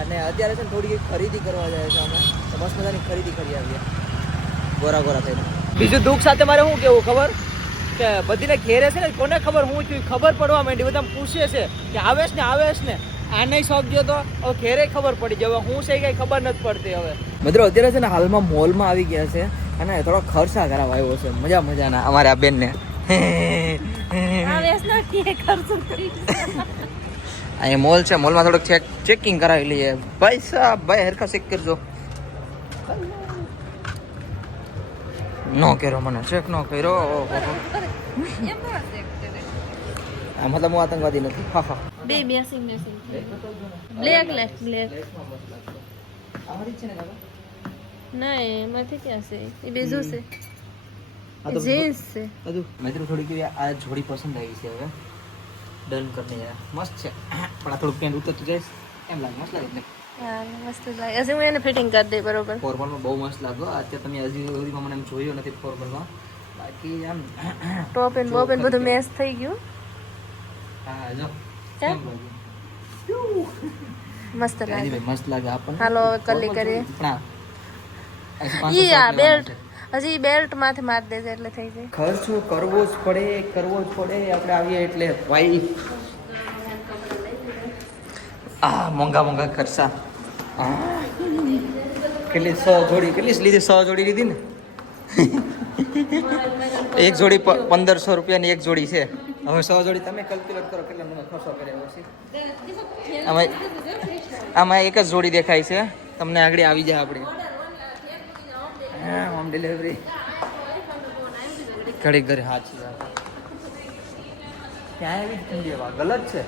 અને અત્યારે છે ને થોડી ખરીદી કરવા જાય છે અમે તો મસ્ત મજાની ખરીદી કરી આવીએ ગોરા ગોરા થઈને. બીજું દુઃખ સાથે મારે શું કેવું ખબર કે બધીને ઘેરે છે ને કોને ખબર હું થયું ખબર પડવા માંડી બધા પૂછે છે કે આવેશ ને આ નહીં શોખ ગયો તો હવે ઘેરે ખબર પડી જાય હવે હું છે કઈ ખબર નથી પડતી હવે. મિત્રો અત્યારે છે ને હાલમાં મોલમાં આવી ગયા છે અને થોડો ખર્ચા કરાવવા આવ્યો છે મજાના અમારે આ બેનને. અહીંયા મોલ છે મોલમાં થોડુંક ચેકિંગ કરાવી લઈએ ભાઈ સાહેબ ભાઈ હરખા ચેક કરજો. નો કર્યો મને ચેક નો કર્યો આ મતલબ હું આતંકવાદી નથી. હા હા બે મેસિંગ બ્લેક આમાંથી છે ને કાકા નહીં એમાંથી ક્યાં છે એ બીજું છે જીન્સ છે બધું મિત્રો થોડી આ જોડી પસંદ આવી છે હવે ડન કરીને યાર મસ્ત છે પણ આ થોડું પેન્ટ ઉતરતું જાય એમ લાગે મસ્ત લાગે હા મસ્ત લાગે હજી હું એને ફિટિંગ કરી દઈ બરોબર. ફોર્મલમાં બહુ મસ્ત લાગો અત્યારે તમે હજી સુધીમાં મને એમ જોયું નથી ફોર્મલમાં બાકી આમ ટોપ એન્ડ બોપ એન્ડ બધું મેચ થઈ ગયું. હા જો કેમ? મસ્ત લાગે મસ્ત લાગે આપણને. હાલો હવે કલી કરીએ. પણ ઈ આ બેલ્ટ હજી બેલ્ટ માથે મારી દેજે એટલે થઈ જાય. ખર્ચો કરવો જ પડે આપણે આવીએ એટલે ભાઈ મોંઘા ખર્ચા. કેટલી 100 જોડી લીધી 100 જોડી લીધી ને એક જોડી 1500 રૂપિયાની એક જોડી છે. હવે 100 જોડી તમે કેલ્ક્યુલેટ કરો કેટલા મને ખર્ચો કર્યો હશે. આમાં એક જ જોડી દેખાય છે તમને આગળ આવી જાય આપણે. હોમ ડિલિવરી ઘડી ઘરે હાચી વાત ત્યાં એવી જ ઠંડી હવા ગલત છે.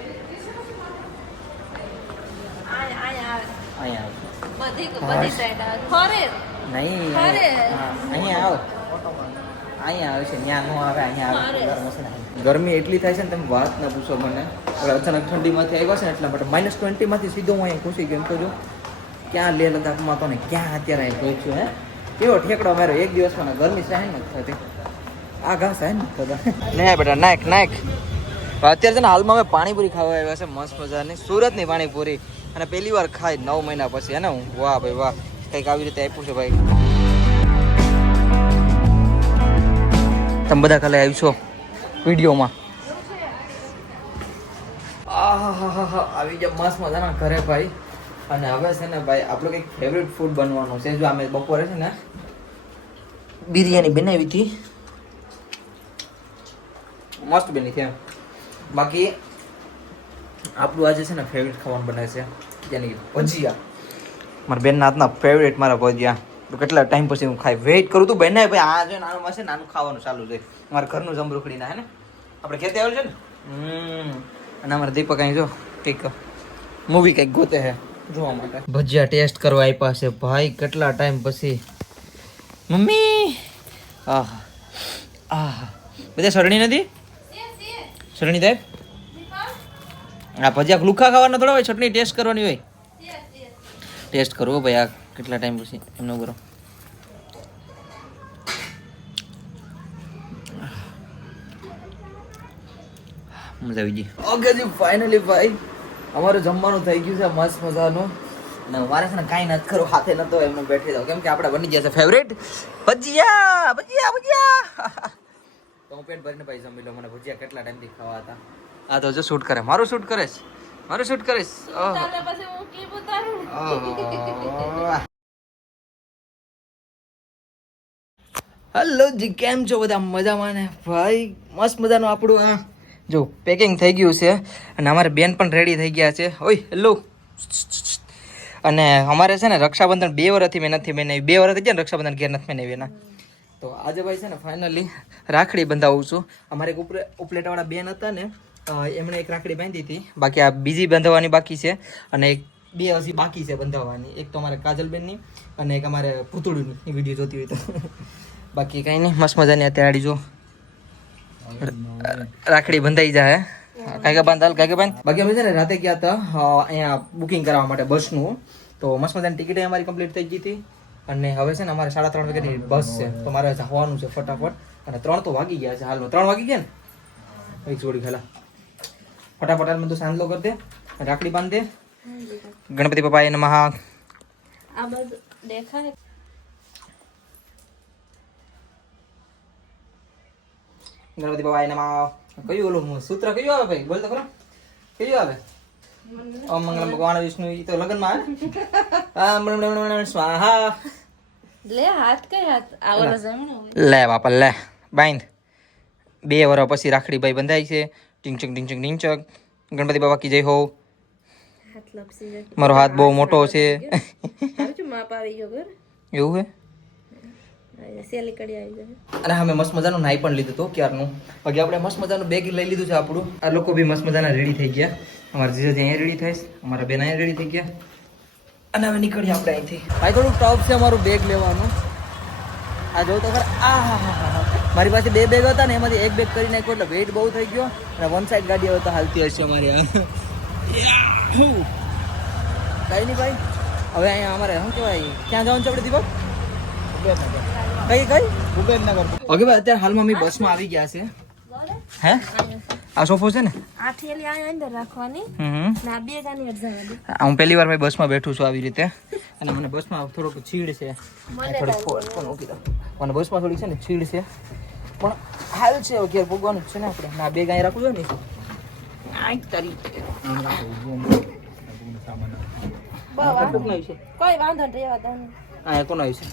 અહીંયા બધી સાઈડ આવે નહીં અહીંયા આવે છે ત્યાં ન આવે અહીંયા આવે. ગરમી એટલી થાય છે ને તમે વાત ના પૂછો મને. હવે અચાનક ઠંડીમાંથી આવ્યા છે ને એટલા માટે -20 માંથી સીધો હું અહીંયા ઘૂસી ગયો. તો જો ક્યાં લેહ લદ્દાખમાં તો ને ક્યાં અત્યારે અહીં પહોંચ્યો હે કેવો ઠેકડો મારો એક દિવસમાં ગરમી સહન નથી થતી. આ ઘા સહન નથી થતા. નહીં બેટા નાખ અત્યારે છે ને હાલમાં અમે પાણીપુરી ખાવા આવ્યા છે મસ્ત મજાની સુરતની પાણીપુરી અને પહેલી વાર ખાઈ 9 મહિના પછી હે ને હું. વાહ ભાઈ વાહ કંઈક આવી રીતે આપ્યું છે ભાઈ. તમે બધા ખાલી આવીશો વિડીયોમાં. આવી જાય મસ્ત મજાના ઘરે ભાઈ. અને હવે છે ને ભાઈ આપણું કંઈક ફેવરેટ ફૂડ બનવાનું છે. જો અમે બપોરે છે ને બિરયાની બનાવી હતી મસ્ત બની છે. બાકી આપણું આજે છે ને ફેવરેટ ખાવાનું બને છે જેની ભજીયા. મારા બેનના હાથના ફેવરેટ મારા ભજીયા. તો કેટલા ટાઈમ પછી હું ખાઈ વેઇટ કરું તું બને ભાઈ. આ જો નાનું માં છે નાનું ખાવાનું ચાલુ છે મારા ઘરનું જમરૂખડી ના હે ને આપણે ખેતી આવ્યું છે ને. અને અમારા દીપક અહીં જો કંઈક મૂવી કંઈક ગોતે છે જોવા માટે. ભજીયા ટેસ્ટ કરવા આપ્યા છે ભાઈ કેટલા ટાઈમ પછી. મમ્મી બધા સરણી નથી સરણી થાય. આ ભજીયા લુખા ખાવાના થોડા હોય ચટણી ટેસ્ટ કરવાની હોય. ટેસ્ટ કરવો ભાઈ આ કેટલા ટાઈમ પછી એમનો કરો. મજા આવી ગઈ. ઓકે જી ફાઇનલી ભાઈ અમારું જમવાનું થઈ ગયું છે મસ્ત મજાનું. અને મારે છે ને કાંઈ નથી ખરું હાથે નતો એમને બેઠી જાવ કેમ કે આપણે બની ગયા છે ફેવરેટ ભજીયા. તો હું પેટ ભરીને ભાઈ જમી લો. મને ભજીયા કેટલા ટાઈમથી ખાવા હતા. આ તો જો શૂટ કરે મારું શૂટ કરીશ. હેલો જી કેમ છો બધા મજામાં ને ભાઈ. મસ્ત મજાનું આપણું આ જો પેકિંગ થઈ ગયું છે અને અમારે બેન પણ રેડી થઈ ગયા છે. ઓય હેલો. અને અમારે છે ને રક્ષાબંધન 2 વર્ષથી મેં નથી બનાવી. 2 વર્ષ થઈ ગયા ને રક્ષાબંધન ઘેર નથી બનાવી એના. તો આજે ભાઈ છે ને ફાઇનલી રાખડી બંધાવું છું. અમારે એક ઉપલેટાવાળા બેન હતા ને એમણે એક રાખડી બાંધી હતી. બાકી આ બીજી બંધાવવાની બાકી છે અને એક 2 હજી બાકી છે બંધાવવાની. એક તો અમારે કાજલબેનની અને એક અમારે પૂતળીની વિડીયો જોતી હોય તો. બાકી કંઈ નહીં મસ્ત મજાની અત્યારે જો રાખડી બંધાઈ જાય. કાંઈ બાંધ. બાકી અમે છે ને રાતે ગયા હતા અહીંયા બુકિંગ કરાવવા માટે બસનું. તો મસ્ત મજાની ટિકિટ અમારી કમ્પ્લીટ થઈ ગઈ હતી. અને હવે છે ને અમારે 3:30 વાગ્યાની બસ છે તો મારે જવાનું છે ફટાફટ. અને 3 તો વાગી ગયા છે હાલમાં. 3 વાગી ગયા ને એક જોડી ખાલા ફટાફટ હાલમાં તો સાંજલો કરી દે રાખડી બાંધ દે ગણપતિ બાપાએ નમઃ. આ બધું દેખાય. ગણપતિ બાપાએ નમઃ. કયું ઓલું સૂત્ર કયું આવે ભાઈ? બોલ તો ખરો. કયું આવે? ઓમ મંગલમ ભગવાન વિષ્ણુ. ઈ તો લગનમાં આવે ને. સ્વાહા. લે હાથ કઈ હાથ આવડો જમીન. લે બાપા લે બાંધ. 2 વર્ષ પછી રાખડી ભાઈ બંધાય છે. ટીંચક ટીંચક ટીંચક. ગણપતિ બાપા કી જય હો. હાથ લપસી જાય. મારો હાથ બહુ મોટો છે. સારું માપ આવી ગયો ઘર. એવું હે. સેલી કડી આવી જાય. અને અમે મસ્ત મજાનું નાઈ પણ લીધું હતું ક્યારનું. બાકી આપણે મસ્ત મજાનું બેગ લઈ લીધું છે આપણું. આ લોકો બી મસ્ત મજાના રેડી થઈ ગયા. અમારા જીજાજી અહીંયા રેડી થાય છે, અમારા બેન અહીંયા રેડી થઈ ગયા. અને હવે નીકળીએ આપણે અહીંથી. ભાઈ થોડું ટફ છે અમારું બેગ લેવાનું. આ જો તો ખરા. મારી પાસે 2 બેગ હતા ને એમાંથી 1 બેગ કરી નાખ્યો એટલે વેઇટ બહુ થઈ ગયો. અને વન સાઈડ ગાડી હવે તો હાલતી હશે અમારી. કઈ નહીં ભાઈ. હવે અહીંયા અમારે શું કહેવાય, ક્યાં જવાનું છે આપણે દીપક? કઈ કુબેરનગર. ઓકે ભાઈ, અત્યારે હાલમાં અમે બસમાં આવી ગયા છે. હે આ સોફો છે ને, આ થેલી આ અંદર રાખવાની. ના બે ગાની અડધાવાની. હું પહેલી વાર ભાઈ બસમાં બેઠું છું આવી રીતે. અને મને બસમાં થોડોક છીડ છે. મને બસમાં થોડીક છે ને છીડ છે, પણ હાલ છે ઘેર ભોગવાનું જ છે ને આપણે. ના બે ગાય રાખવું જોઈએ ને. કોઈ વાંધો નહીં, રહેવા દો ને. હા કોનો આવી છે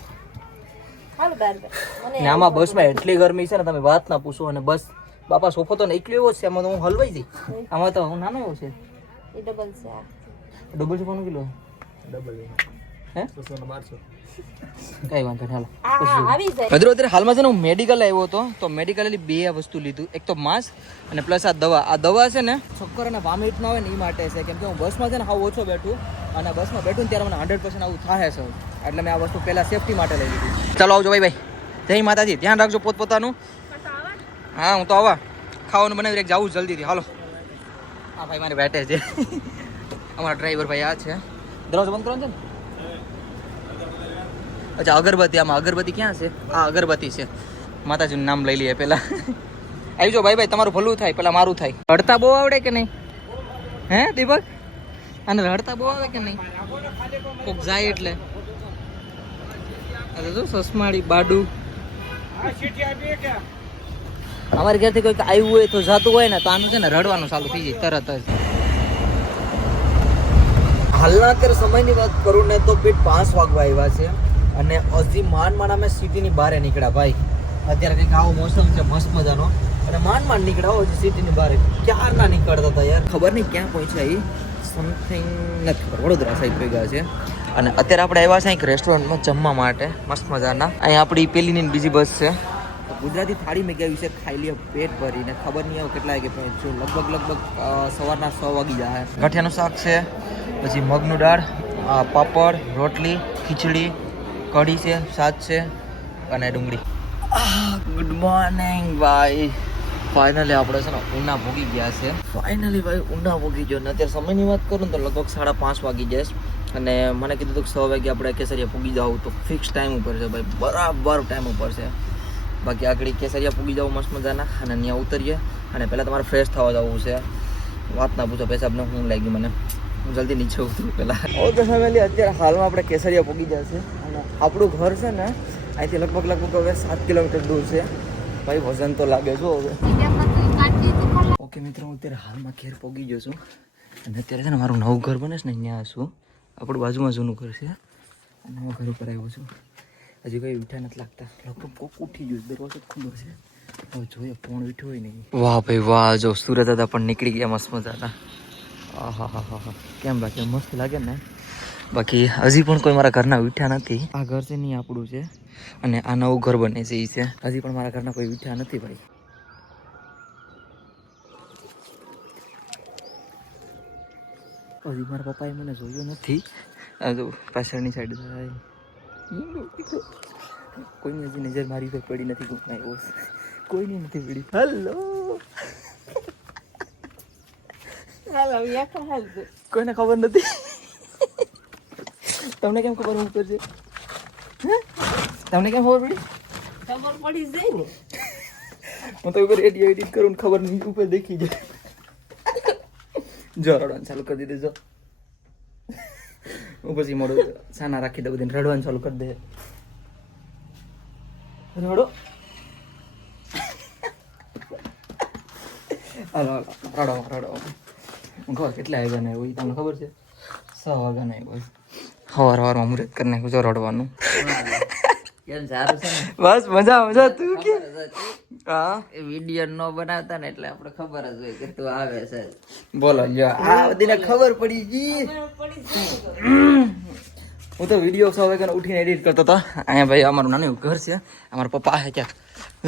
હાલ બાર ને આમાં બસમાં એટલી ગરમી છે ને તમે વાત ના પૂછો. અને બસ બાપા સોફો તો એકલો એવો જ છે, આમાં તો હું હલવાઈ જઈ. આમાં તો હું નાનો એવો છે. એ ડબલ છે આ. ડબલ છે. કોનું કિલો? ડબલ હે 1200. કઈ વાંધો નહીં, હાલો. આવી જાય. અત્યારે હાલમાં છે ને હું મેડિકલ આવ્યો હતો, તો મેડિકલની 2 વસ્તુ લીધું. એક તો માસ્ક અને પ્લસ આ દવા. આ દવા છે ને ચક્કર અને વોમિટ ના આવે ને એ માટે છે. કેમ કે હું બસમાં છે ને હાવ ઓછો બેઠું, અને બસમાં બેઠું ને ત્યારે મને 100% આવું થાય છે. એટલે મેં આ વસ્તુ પહેલા સેફટી માટે લઈ લીધી. ચાલો આવજો ભાઈ. જય માતાજી. ધ્યાન રાખજો પોતપોતાનું. હા હું તો આવા ખાવાનું બનાવી રાખ, જાવું જલ્દીથી. હાલો. હા ભાઈ મારી બેઠે છે અમારા ડ્રાઈવર ભાઈ. આ છે દરવાજો બંધ કરવાનો છે ને. અચ્છા અગરબત્તી. આમાં અગરબત્તી ક્યાં છે? આ અગરબત્તી છે. માતાજીનું નામ લઈ લઈએ પહેલા. આવજો ભાઈ ભાઈ, તમારું ભલું થાય, પહેલા મારું થાય. રડતા બહુ આવડે કે નહીં? હે દીપક? અને રડતા બહુ આવે કે નહીં? કોક જાય એટલે જો સસમાડી બાડુ. અમારે ઘરથી કોઈક આવ્યું હોય તો જાતું હોય ને તો આનું છે ને રડવાનું ચાલુ થઈ જાય તરત જ. હાલના અત્યારે સમયની વાત કરું ને તો 5 વાગવા આવ્યા છે, અને હજી માંડ અમે સિટીની બહાર નીકળ્યા ભાઈ. અત્યારે કંઈક આવો મોસમ છે મસ્ત મજાનો, અને માંડ નીકળ્યા હજી સિટીની બહાર. ક્યારના નીકળતા હતા યાર, ખબર નહીં ક્યાં પહોંચ્યા. એ સમથિંગ નથી ખબર, વડોદરા સાઈડ ભેગા છે. અને અત્યારે આપણે આવ્યા છે એક રેસ્ટોરન્ટમાં જમવા માટે મસ્ત મજાના. અહીંયા આપણી પેલી ને બીજી બસ છે. ગુજરાતી થાળી મેં ગયા વિશે ખાઈ લઈએ પેટ ભરીને. ખબર નહીં આવે કેટલા વાગે પહોંચ્યું. લગભગ સવારના 6 વાગી જાય. ગાંઠિયાનું શાક છે, પછી મગનું દાળ, પાપડ, રોટલી, ખીચડી, કઢી છે, શાક છે અને ડુંગળી. ગુડ મોર્નિંગ ભાઈ. ફાઇનલી આપણે છે ને ઉના ભોગી ગયા છે. ફાઇનલી ભાઈ ઉના ભોગી ગયો. ને અત્યારે સમયની વાત કરું તો લગભગ 5:30 વાગી જાય. અને મને કીધું કે 6 વાગે આપણે કેસરિયા પૂગી જાવ, તો ફિક્સ ટાઈમ ઉપર છે ભાઈ, બરાબર ટાઈમ ઉપર છે. બાકી આગળ કેસરિયા પૂગી જાવ મસ્ત મજાના, અને ત્યાં ઉતરીએ. અને પહેલાં તમારે ફ્રેશ થવા જવું છે. વાત ના પૂછો પેશાબને શું લાગ્યું મને. હું જલ્દી નીચે ઉતરું પહેલાં. ઓકે ફેમિલી, અત્યારે હાલમાં આપણે કેસરિયા પૂગી જશે. અને આપણું ઘર છે ને અહીંથી લગભગ હવે 7 કિલોમીટર દૂર છે ભાઈ. વજન તો લાગે છો હવે. ઓકે મિત્રો, હું અત્યારે હાલમાં ઘેર પહોંચી ગયો છું. અને અત્યારે છે ને મારું નવું ઘર બને છે ને ત્યાં છું. આપણું બાજુમાં જૂનું ઘર છે, અને હું ઘર ઉપર આવ્યો છું. હજી કંઈ ઉઠ્યા નથી લાગતા. લગભગ કોક ઉઠી ગયું, દરવાજો ખુલ્લો છે. હવે જોઈએ કોણ ઉઠ્યું હોય નહીં. વાહ ભાઈ વાહ, જો સુરત હતા પણ નીકળી ગયા મસ્ત મજાના. હા હા હા હા, કેમ બાકી મસ્ત લાગે ને. બાકી હજી પણ કોઈ મારા ઘરના ઉઠ્યા નથી. આ ઘર છે નહીં આપણું છે, અને આ નવું ઘર બને છે એ છે. હજી પણ મારા ઘરના કોઈ ઉઠ્યા નથી ભાઈ. હજી મારા પપ્પાએ મને જોયું નથી. જો પાછળની સાઈડ જાય. કોઈની હજી નજર મારી પર પડી નથી. ગુમના એવો કોઈની નથી પડી. હલો કોઈને ખબર નથી. તમને કેમ ખબર ઉપર છે? તમને કેમ ખબર પડી? ખબર પડી જાય ને. હું તો ઉપર એડિટ કરું ને ખબર નહીં ઉપર દેખી જાય. જો રડવાનું ચાલુ કરી દીધું. જો પછી મોડું સાના રાખી દે બધી રડવાનું ચાલુ કરી દે રડો હાલો રડો રડો ખબર કેટલા વાગ્યા ના આવ્યો તમને ખબર છે 6 વાગ્યા ના આવ્યો સવારમાં મુહૂર્ત કરી નાખ્યું જો રડવાનું બસ મજા મજા તું કે હા વિડીયો નો બનાવતા ને એટલે આપણે ખબર જ હોય કે તું આવે છે બોલો લ્યો આ બધીને ખબર પડી ગઈ હું તો વિડીયો 6 વાગ્યાનો ઉઠીને એડિટ કરતો હતો અહીંયા ભાઈ અમારું નાનું એવું ઘર છે અમારા પપ્પા છે ક્યાં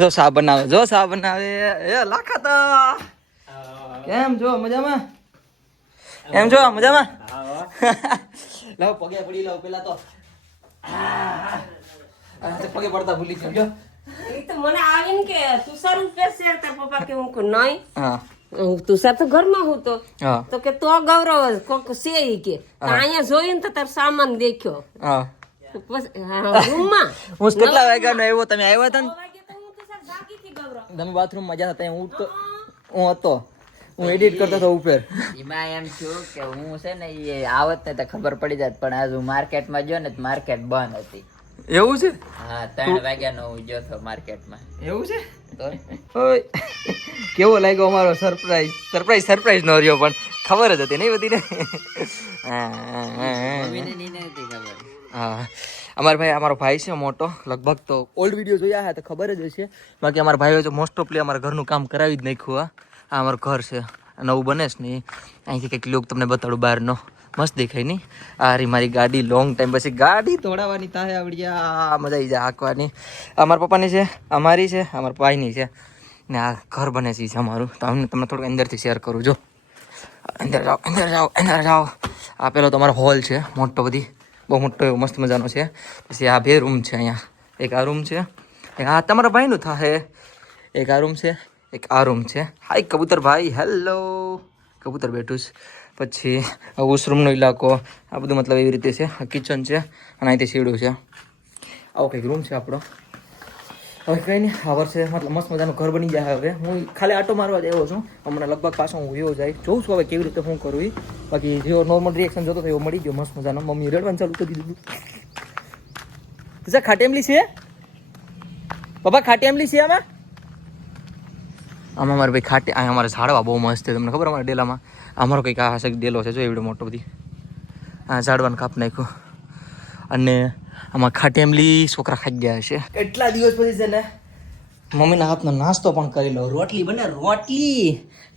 જો સા બનાવે એ લાખાતા કેમ છો મજામાં એમ છો મજામાં લાવ પગે પડી લાવ પેલા તો પગે પડતા ભૂલી ગયો એ તો મને આવીને કે તુષાર ઉપર છે તાર પપ્પા કે હું નહીં હા તુષાર તો ઘરમાં હું હા તો કે તો ગૌરવ કોક છે ઈ કે અહીંયા જોઈને તો તાર સામાન દેખ્યો હા રૂમમાં હું કેટલા વાગ્યાનો આવ્યો તમે આવ્યા હતા ને વાગે તો હું તુષાર જાગી હતી ગૌરવ તમે બાથરૂમમાં જતા ત્યાં હું હતો હું એડિટ કરતો હતો ઉપર એમાં એમ થયું કે હું છે ને એ આવત ને તો ખબર પડી જાત પણ આજ હું માર્કેટમાં ગયો ને તો માર્કેટ બંધ હતી એવું છે હા 3 વાગ્યાનો હું ગયો હતો માર્કેટમાં એવું છે તો ઓય કેવો લાગ્યો અમારો સરપ્રાઈઝ નો રહ્યો પણ ખબર જ હતી નહીં બધીને મમ્મીને ની નહોતી ખબર હા અમારો ભાઈ છે મોટો લગભગ તો ઓલ્ડ વિડીયો જોયા હે તો ખબર જ હશે બાકી અમારા ભાઈઓ તો મોસ્ટ ઓફલી અમારા ઘરનું કામ કરાવી જ નાખ્યું આ અમારું ઘર છે નવું બને છે ને અહીંથી કંઈક લુક તમને બતાડું બહારનો મસ્ત દેખાય નહીં આ રી મારી ગાડી લોંગ ટાઈમ પછી ગાડી દોડાવવાની તાહે આવડ્યા મજા આવી જાય હાંકવાની અમારા પપ્પાની છે અમારી છે અમારા ભાઈની છે ને આ ઘર બને છે અમારું તો તમને થોડુંક અંદરથી શેર કરું જો અંદર જાઓ આ પેલો તમારો હોલ છે મોટો બધી બહુ મોટો એવો મસ્ત મજાનો છે પછી આ 2 રૂમ છે અહીંયા એક આ રૂમ છે એક આ તમારા ભાઈનું થાહે એક આ રૂમ છે એક આ રૂમ છે હાય કબૂતર ભાઈ હેલો કબૂતર બેઠું છે પછી વોશરૂમનો ઇલાકો આ બધું મતલબ એવી રીતે છે આ કિચન છે અને અહીંથી સીડું છે આવો કંઈક રૂમ છે આપણો હવે કંઈ નહીં આ વર્ષે મતલબ મસ્ત મજાનું ઘર બની જાય હવે હું ખાલી આટો મારવા જ આવ્યો છું હમણાં લગભગ પાછો હું વયો જાય જોઉં છું હવે કેવી રીતે હું કરું એ બાકી જેવો નોર્મલ રિએક્શન જોતો હતો એવો મળી ગયો મસ્ત મજાનો મમ્મી રડવાનું ચાલુ કરી દીધું ખાટેમલી છે પપ્પા ખાટેમલી છે આમાં અમારે ભાઈ ખાટે આ અમારે ઝાડવા બહુ મસ્ત છે તમને ખબર અમારા ડેલામાં અમારો કંઈક આ હશે ડેલો છે જો એવડો મોટો બધી આ ઝાડવાનું કાપ નાખ્યું અને આમાં ખાટેમલી છોકરા ખાઈ ગયા હશે કેટલા દિવસ પછી છે ને મમ્મીના હાથનો નાસ્તો પણ કરી લો રોટલી બને રોટલી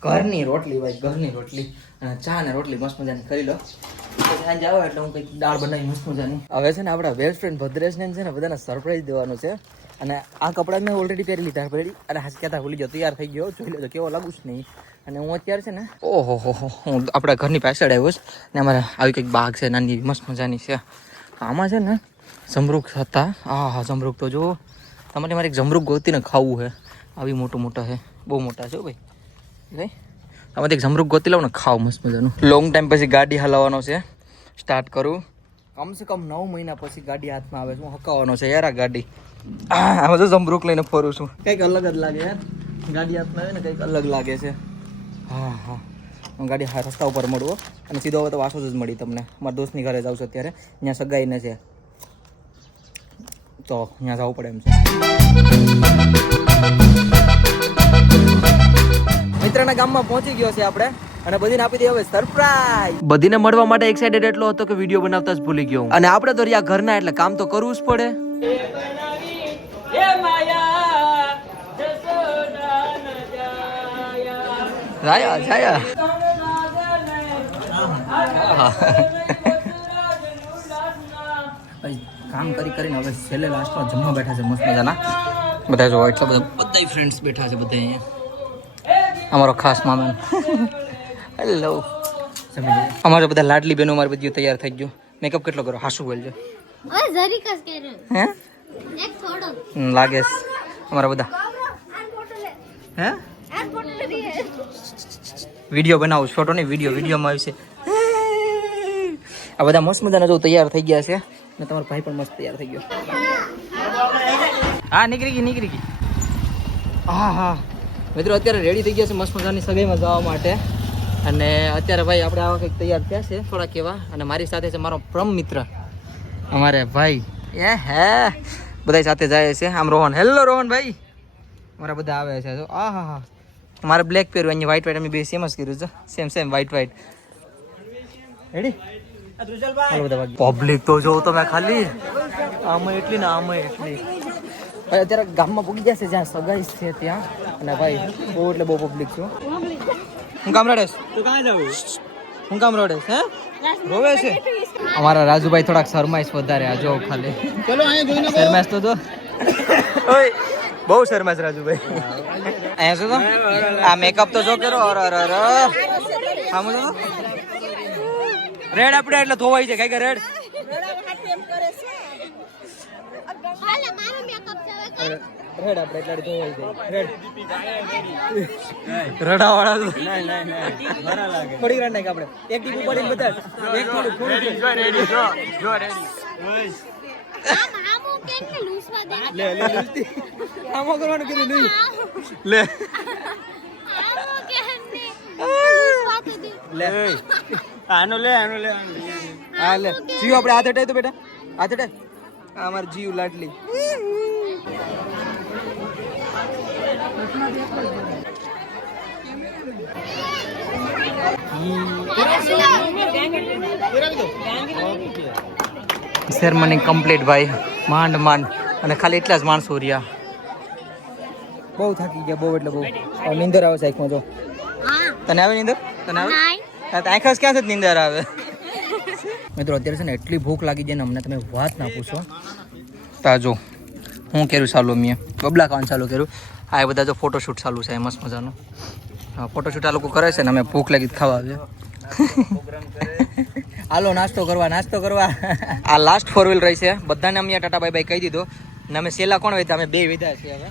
ઘરની રોટલી ભાઈ ઘરની રોટલી અને ચા ને રોટલી મસ્ત મજાની કરી લો સાંજે આવો એટલે હું કંઈક દાળ બનાવી મસ્ત મજાની હવે છે ને આપણા બેસ્ટ ફ્રેન્ડ ભદ્રેશને છે ને બધાને સરપ્રાઈઝ દેવાનું છે અને આ કપડાં મેં ઓલરેડી પહેરી લીધા પહેરી અને હાથ કહેતા ભૂલી ગયો તૈયાર થઈ ગયો જોઈ લેજો કેવો લાગુ છે નહીં અને હું અત્યારે છે ને ઓહો હું આપણા ઘરની પાછળ આવ્યો છું ને અમારે આવી કંઈક બાગ છે નાની મસ્ત મજાની છે આમાં છે ને જમરૂખ હતા હા જમરૂખ તો જો તમારે મારે એક જમરૂખ ગોતીને ખાવું છે આવી મોટા છે બહુ મોટા છે ભાઈ ભાઈ આમાંથી એક જમરૂખ ગોતી લાવું ને ખાવ મસ્ત મજાનું લોંગ ટાઈમ પછી ગાડી હલાવવાનો છે સ્ટાર્ટ કરું કમસે કમ 9 મહિના પછી ગાડી હાથમાં આવે છે હું હકાવવાનો છે યાર આ ગાડી આમાં તો જમરૂખ લઈને ફરું છું કંઈક અલગ જ લાગે યાર ગાડી હાથમાં આવે ને કંઈક અલગ લાગે છે હા હું ગાડી રસ્તા ઉપર મળવો અને સીધો હવે તો વાસો જ મળી તમને મારા દોસ્તની ઘરે જાઉં છું અત્યારે ત્યાં સગાઈને છે તો ત્યાં જવું પડે એમ છે મિત્રના ગામમાં પહોંચી ગયો છે આપણે અને બધીને આપી દે હવે સરપ્રાઈઝ બધીને મળવા માટે એક્સાઇટેડ એટલો હતો કે વિડીયો બનાવતા જ ભૂલી ગયો અને આપણે તો રહ્યા ઘરના એટલે કામ તો કરવું જ પડે જાયા કામ કરીને હવે છેલ્લે લાસ્ટમાં જમવા બેઠા છે મસ્ત મજાના બધા જો એટલા બધા ફ્રેન્ડ્સ બેઠા છે બધા અહીંયા અમારો ખાસ મામા હેલો અમારે બધા લાડલી બહેનો અમારી બધી તૈયાર થઈ ગયો મેકઅપ કેટલો કરો હાસુ બોલજો હે લાગે અમારા બધા હે વિડીયો બનાવું ફોટો નહીં વિડીયોમાં આવશે આ બધા મસ્ત મજાના જો તૈયાર થઈ ગયા છે ને તમારો ભાઈ પણ મસ્ત તૈયાર થઈ ગયો હા નીકળી ગઈ હા મિત્રો અત્યારે રેડી થઈ ગયા છે મસ્ત મજાની સગાઈમાં જવા માટે અને અત્યારે ભાઈ આપણે આવા કંઈક તૈયાર થયા છે થોડાક એવા, અને મારી સાથે છે મારો પરમ મિત્ર અમારે ભાઈ હે બધા સાથે જાય છે. આમ રોહન, હેલો રોહન ભાઈ, મારા બધા આવે છે. તો આ હા હા મારે બ્લેક પહેરવું, અહીંયા વ્હાઈટ વ્હાઈટ અમે બે સેમ જ કર્યું છે, same white white. Ready public તો જો તમે ખાલી આમાં એટલી ને આમાં એટલી. ભાઈ અત્યારે ગામમાં પૂગી જશે જ્યાં સગાઈ છે ત્યાં, અને ભાઈ બહુ એટલે બહુ પબ્લિક છે. હું કામ રડેશ? તું કાં જાવ? હું કામ રડેશ? હે રોવે છે અમારા રાજુભાઈ, થોડાક શરમાઈશ વધારે. આ જો ખાલી ચલો અહીંયા જોઈને શરમાઈશ તો ઓય બહુ શરમાઈશ રાજુભાઈ. અહીંયા શું તો આ મેકઅપ તો જો કરો. આમ તો રેડ આપણે એટલે ધોવાઈ છે કઈ રેડ. રેડ આપણે એટલે ધોવાઈ જાય. રેડ રડાવાળા તો થોડી રેડ નાખ આપણે એક ટીપ પડીને બધા એક થોડું લે આમો કરવાનું કીધું નહીં. લે લે આનો લે હા લે જીવ આપણે હાથ હટાય તો બેટા હાથ હટાય. આ અમાર જીવ લાડલી. સેરેમની કમ્પ્લીટ ભાઈ, માંડ અને ખાલી એટલા જ માણસો રહ્યા. બહુ થાકી ગયા, બહુ એટલે બહુ. નીંદર આવે છે આંખમાં. જો તને આવે નીંદર? તને આવે? આંખ ક્યાં છે નીંદર આવે? મિત્રો અત્યારે છે ને એટલી ભૂખ લાગી જાય ને અમને તમે વાત ના પૂછો. તાજો હું કર્યું ચાલુ, મેં બબલા ખાવાનું ચાલુ કર્યું. આ બધા જો ફોટોશૂટ ચાલુ છે મસ્ત મજાનું. ફોટોશૂટ આ લોકો કરે છે ને અમે ભૂખ લાગી ખાવા આવ્યા. હાલો નાસ્તો કરવા. આ લાસ્ટ 4 વ્હીલ રહી છે. બધાને અમે ટાટા બાય બાય કહી દીધો ને અમે સેલા કોણ વેતા અમે 2 વિધા છીએ હવે.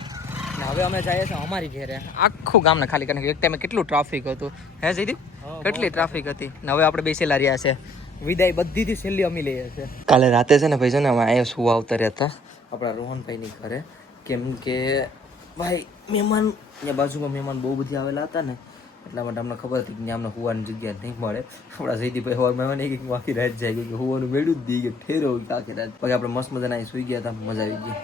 ને હવે અમે જઈએ છીએ અમારી ઘેરે. આખું ગામને ખાલી કરીને એક ટાઈમે કેટલું ટ્રાફિક હતું હે જયદીપ, કેટલી ટ્રાફિક હતી. ને હવે આપણે બેસેલા રહ્યા છે. વિદાય બધીથી છેલ્લી અમે લઈએ છીએ. કાલે રાતે છે ને ભાઈ છે ને અમે અહીંયા સુવા આવતા હતા આપણા રોહનભાઈની ઘરે, કેમ કે ભાઈ મહેમાન ત્યાં બાજુમાં મહેમાન બહુ બધી આવેલા હતા ને, એટલા માટે અમને ખબર હતી કે અમને હોવાની જગ્યા નહીં મળે. આપણા જયદીપભાઈ હવા મહેમાન એક આખી રાત જાય કે હોવાનું મેળવું જ દઈએ કે ઠેરો આખી રાત. પછી આપણે મસ્ત મજાના અહીં સુઈ ગયા હતા, મજા આવી ગઈ.